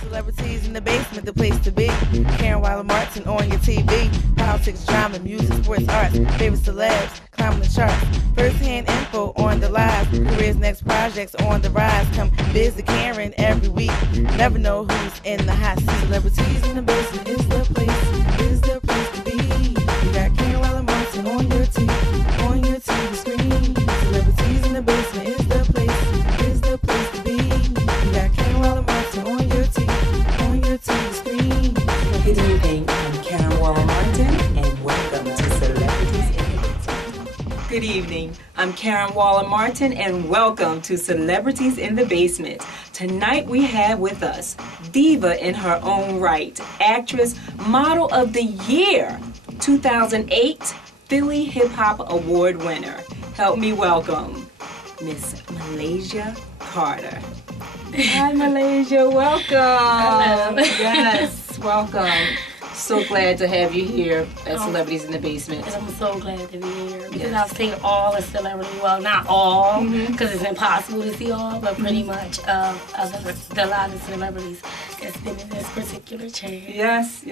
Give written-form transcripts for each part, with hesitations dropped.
Celebrities in the basement, the place to be. Karen Martin on your TV. Politics, drama, music, sports, arts. Favorite celebs, climbing the charts. First-hand info on the live. Careers, next projects on the rise. Come visit Karen every week. Never know who's in the hot seat. Celebrities in the basement is the place to be. You got Karen Martin on your TV screen. Celebrities in the basement is the place to be. You got Karen Martin on your TV screen. Good evening, I'm Karen Martin, and welcome to Celebrities in the Basement. Good evening, I'm Karen Martin, and welcome to Celebrities in the Basement. Tonight we have with us diva in her own right, actress, model of the year, 2008 Philly Hip Hop Award winner. Help me welcome Miss Malayasia Carter. Hi, Malaysia. Welcome. Hello. Yes, welcome. So glad to have you here at Celebrities in the Basement. And I'm so glad to be here because I've seen all the celebrities. Well, not all, because it's impossible to see all, but pretty much the lot of celebrities that's been in this particular chair. Yes.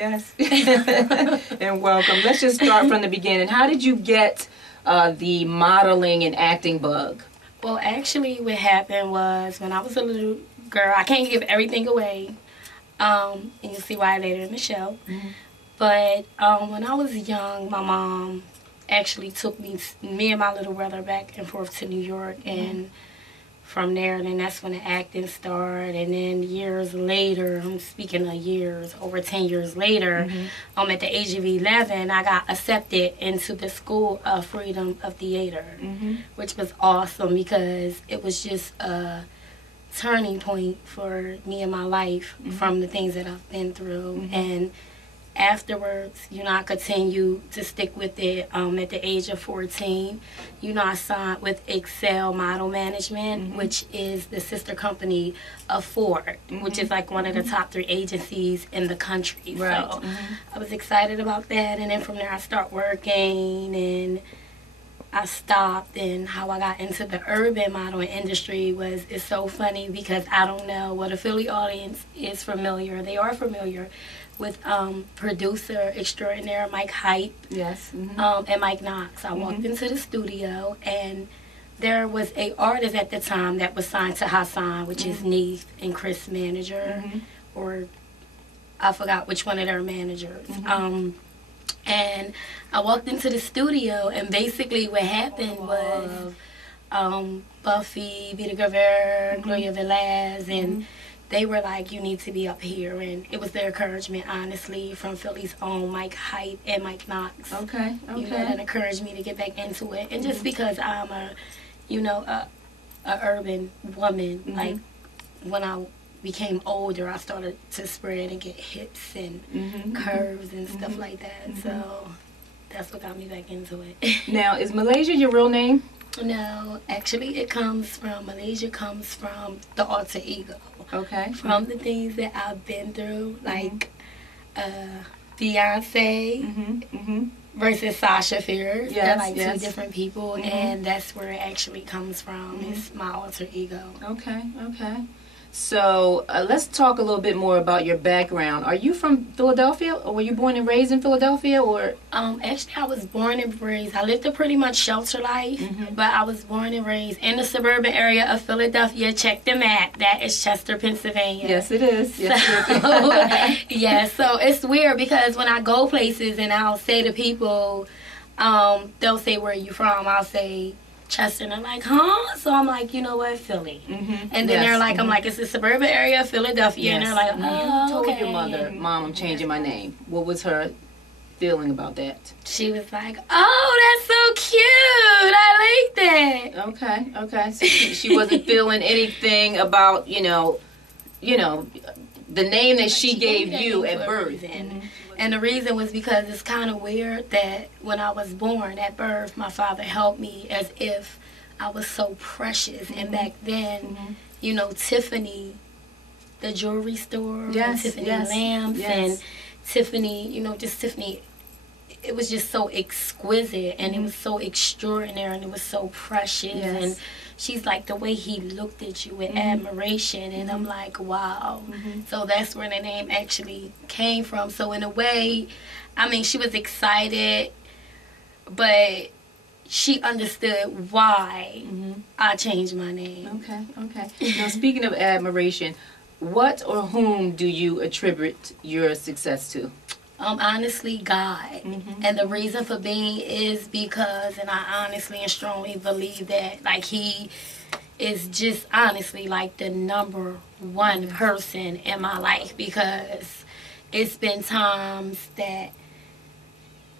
And welcome. Let's just start from the beginning. How did you get the modeling and acting bug? Well, actually, what happened was when I was a little girl, I can't give everything away, and you'll see why later in the show. But when I was young, my mom actually took me and my little brother back and forth to New York, and from there, then that's when the acting started. And then years later, I'm speaking of years, over 10 years later, at the age of 11, I got accepted into the School of Freedom of Theater, which was awesome because it was just a turning point for me in my life from the things that I've been through. And afterwards, I continued to stick with it. At the age of 14, I signed with Excel Model Management, which is the sister company of Ford, which is like one of the top 3 agencies in the country. Right. So I was excited about that, and then from there I started working, and I stopped. And how I got into the urban modeling industry is so funny because I don't know what a Philly audience is familiar. They are familiar with producer extraordinaire Mike Hype, and Mike Knox. I walked into the studio, and there was a artist at the time that was signed to Hassan, which is Neith and Chris' manager, or I forgot which one of their managers. And I walked into the studio, and basically what happened was Buffy, Vita Guevara, Gloria Velez, and they were like, you need to be up here. And it was their encouragement, honestly, from Philly's own Mike Hype and Mike Knox. Okay. That encouraged me to get back into it. And just because I'm a urban woman, like when I became older, I started to spread and get hips and curves and stuff like that. So that's what got me back into it. Now, is Malaysia your real name? No, actually Malaysia comes from the alter ego. Okay. From the things that I've been through, like Beyonce versus Sasha Fierce. They're like 2 different people, and that's where it actually comes from. It's my alter ego. Okay. So let's talk a little bit more about your background. Are you from Philadelphia, or were you born and raised in Philadelphia, or? Actually, I was born and raised. I lived a pretty much shelter life, but I was born and raised in the suburban area of Philadelphia. Check the map. That is Chester, Pennsylvania. Yes, it is. Yes, so, yeah, so it's weird because when I go places and I'll say to people, they'll say, where are you from? I'll say Chester, and they're like, huh? So I'm like, you know what, Philly. And then they're like, I'm like, it's the suburban area of Philadelphia. And they're like, oh, you told okay. your mother, Mom, I'm changing my name. What was her feeling about that? She was like, oh, that's so cute. I like that. Okay. So she wasn't feeling anything about, the name that she gave you at birth. And the reason was because it's kind of weird that when I was born at birth, my father held me as if I was so precious. And back then, Tiffany, the jewelry store, Tiffany lamps, and Tiffany, just Tiffany, it was just so exquisite, and it was so extraordinary, and it was so precious. And she's like, the way he looked at you with admiration. And I'm like, wow. So that's where the name actually came from. So in a way, I mean, she was excited, but she understood why I changed my name. Okay. Now, speaking of admiration, what or whom do you attribute your success to? Honestly, God. And the reason for being is because, and I honestly and strongly believe that, like, he is just honestly like the number one person in my life, because it's been times that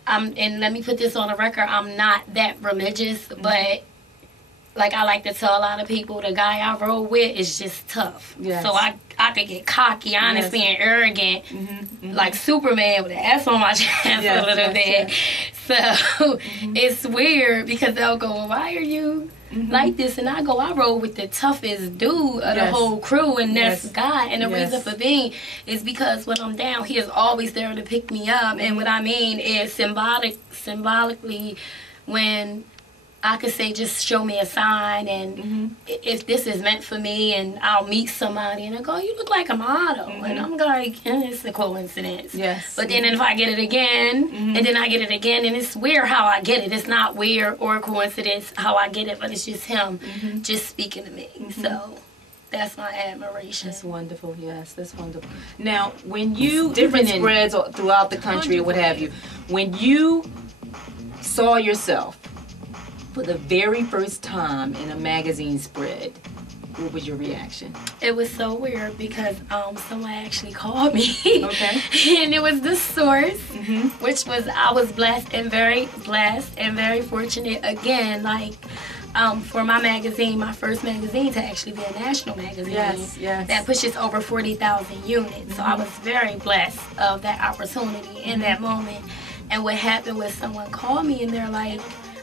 and let me put this on the record, I'm not that religious, but like I like to tell a lot of people, the guy I roll with is just tough. So I could get cocky, honestly, and arrogant, like Superman with an S on my chest a little bit. So it's weird because they'll go, well, why are you like this? And I go, I roll with the toughest dude of the whole crew, and that's God. And the reason for being is because when I'm down, he is always there to pick me up. And what I mean is symbolically, when I could say, just show me a sign, and if this is meant for me, and I'll meet somebody, and I go, you look like a model. And I'm like, it's a coincidence. But then if I get it again, and then I get it again, and it's weird how I get it. It's not weird or coincidence how I get it, but it's just him just speaking to me. So that's my admiration. That's wonderful. Yes, that's wonderful. Now, when you, different spreads throughout the country or what have you, when you saw yourself for the very first time in a magazine spread, what was your reaction? It was so weird because someone actually called me. And it was The Source, which was, I was blessed and very fortunate again, like for my magazine, my first magazine, to actually be a national magazine. That pushes over 40,000 units. So I was very blessed of that opportunity in that moment. And what happened was someone called me and they're like,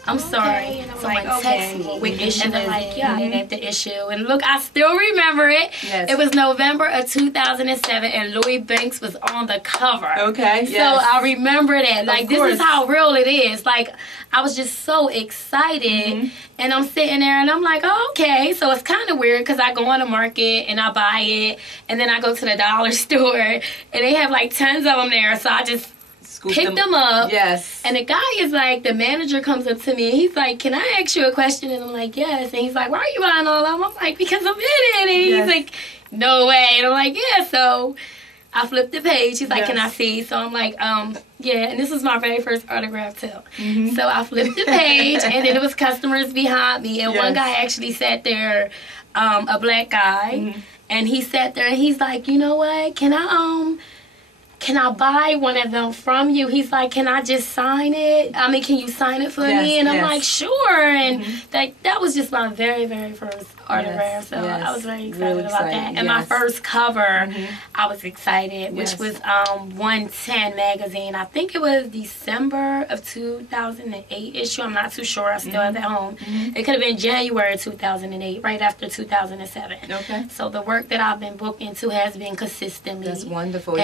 I'm sorry. And I'm like, okay, what issue? And they're like, yeah, and at the issue. And look, I still remember it. It was November of 2007, and Louis Banks was on the cover. So I remember that. Like, this is how real it is. Like, I was just so excited, and I'm sitting there, and I'm like, oh, okay. So it's kind of weird because I go on the market, and I buy it, and then I go to the dollar store, and they have, like, tons of them there. So I just picked them up. And the guy is like, the manager comes up to me and he's like, can I ask you a question? And I'm like, yes. And he's like, why are you buying all of them? I'm like, because I'm in it. And he's like, no way. And I'm like, yeah. So I flipped the page. He's like, can I see? So I'm like, yeah. And this was my very first autograph too. So I flipped the page, and then it was customers behind me. And one guy actually sat there, a black guy, and he sat there and he's like, you know what? Can I buy one of them from you? He's like, can I just sign it? I mean, can you sign it for me? And I'm like, sure. And that was just my very, very first autograph. So I was very excited about that. And my first cover, I was excited, which was 110 magazine. I think it was December of 2008 issue. I'm not too sure. I still have it at home. It could have been January 2008, right after 2007. So the work that I've been booked into has been consistently. That's wonderful.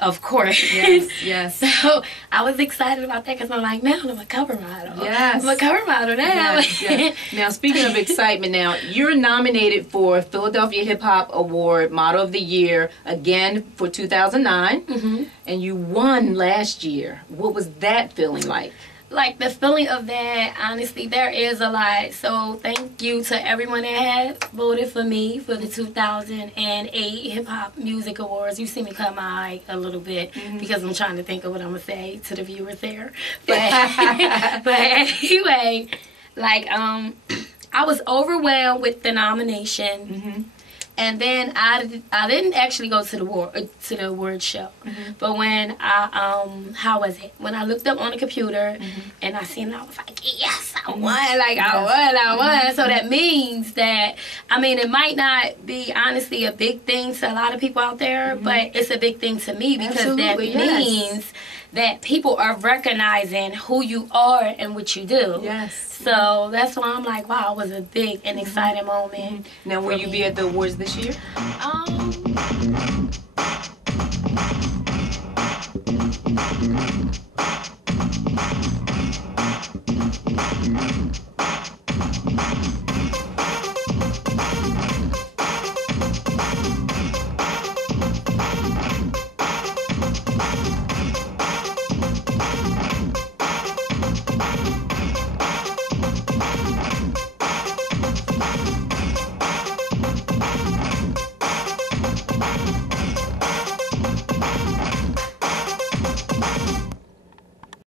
Of course. So I was excited about that because I'm like, now I'm a cover model. I'm a cover model now. Now, speaking of excitement, now you're nominated for Philadelphia Hip Hop Award Model of the Year again for 2009, and you won last year. What was that feeling like? Like, the feeling of that, honestly, there is a lot. So thank you to everyone that had voted for me for the 2008 Hip Hop Music Awards. You see me cut my eye a little bit because I'm trying to think of what I'm going to say to the viewers there. But, but anyway, like, I was overwhelmed with the nomination. And then I didn't actually go to the award show, but when how was it? When I looked up on the computer and I seen it, I was like, yes, I won! Like I won! So that means that, I mean, it might not be honestly a big thing to a lot of people out there, but it's a big thing to me because that means that people are recognizing who you are and what you do. So that's why I'm like, wow, it was a big and exciting moment. Now, will you be at the awards this year?